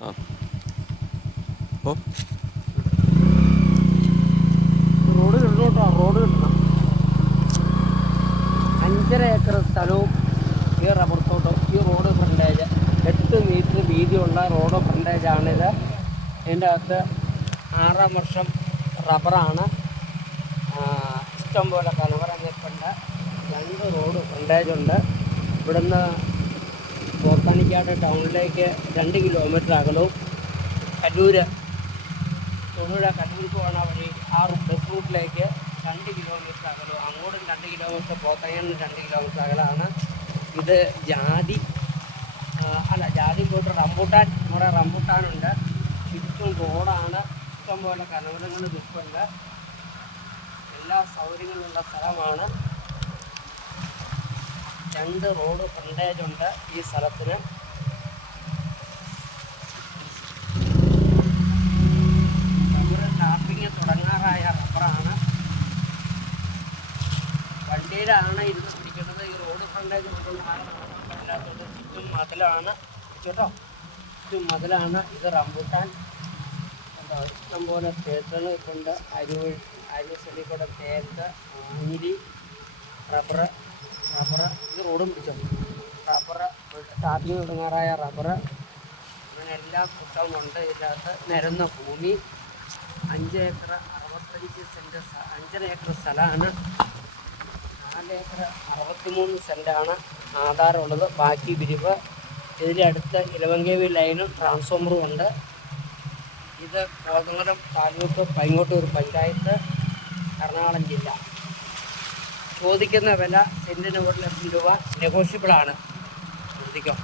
ആ. ഓ റോഡ് കിട്ടണം റോഡ് കിട്ടണം അഞ്ചര ഏക്കർ സ്ഥലവും ഈ റബ്ബർ തോട്ടം ഈ റോഡ് ഫ്രണ്ടേജ് എട്ട് മീറ്റർ വീതിയുള്ള റോഡ് ഫ്രണ്ടേജാണിത് ഇതിന്റെ അകത്ത് ആറാം വർഷം റബ്ബറാണ്. ഇഷ്ടം ഇഷ്ടംപോലെ കലവറ നിൽപ്പുണ്ട് രണ്ട് റോഡ് ഫ്രണ്ടേജ് ഉണ്ട്. ഇവിടുന്ന് പോത്താനിക്കാട് ടൗണിലേക്ക് രണ്ട് കിലോമീറ്റർ അകലവും കല്ലൂർ തൊടുപുഴ കല്ലൂർ പോകണ വഴി ആ ബസ് റൂട്ടിലേക്ക് രണ്ട് കിലോമീറ്റർ അകലവും അങ്ങോട്ടും രണ്ട് കിലോമീറ്റർ പോത്തങ്ങനും രണ്ട് കിലോമീറ്റർ അകലാണ്. ഇത് ജാതി അല്ല ജാതി പോയിട്ട് റംബൂട്ടാൻ ഇവിടെ റംബൂട്ടാനുണ്ട് ചുറ്റും റോഡാണ്. ഇഷ്ടംപോലെ കലവരങ്ങൾ നിൽപ്പുണ്ട് എല്ലാ സൗകര്യങ്ങളുള്ള സ്ഥലമാണ്. രണ്ട് റോഡ് ഫ്രണ്ടേജ് ഉണ്ട് ഈ സ്ഥലത്തിന്. റബ്ബർ ടാപ്പിങ് തുടങ്ങാറായ റബ്ബറാണ്. വണ്ടിയിലാണ് ഇരുന്ന് പിടിക്കുന്നത് ഈ റോഡ് ഫ്രണ്ടേജ് കൊണ്ടൊന്നും ആരും നടക്കാൻ പറ്റില്ലാത്തതുകൊണ്ട് ചുറ്റും മതിലാണ്. കേട്ടോ? ചുറ്റും മതിലാണ്. ഇത് റംബൂട്ടാൻ. ഇഷ്ടംപോലെ തേക്കുകൾ ഇട്ടുണ്ട് അരി അരി ചെടി കൂടെ തേക്ക് ആഞ്ഞിലി റബ്ബർ റബ്ബർ റോഡും പിടിച്ചോ. റബ്ബർ ടാപ്പിങ് തുടങ്ങാറായ റബ്ബർ. അങ്ങനെ എല്ലാ കൂട്ടമുണ്ട് ഇതിനകത്ത് നിരന്ന ഭൂമി. അഞ്ച് ഏക്കർ അറുപത്തഞ്ച് സെന്റ് അഞ്ചര ഏക്കർ സ്ഥലമാണ്. നാല് ഏക്കർ അറുപത്തിമൂന്ന് സെന്റാണ് ആധാരമുള്ളത്. ബാക്കി വിരിവ് ഇതിന്റെ അടുത്ത് ഇലവങ്കേവി ലൈനും ട്രാൻസ്ഫോമറും ഉണ്ട്. ഇത് കോതങ്ങരം താലൂക്ക് പൈങ്ങോട്ടൂർ പഞ്ചായത്ത് എറണാകുളം ജില്ല. ചോദിക്കുന്ന വില സെന്റിന് ഒരു ലക്ഷം രൂപ നെഗോഷ്യബിളാണ് ശ്രദ്ധിക്കാം?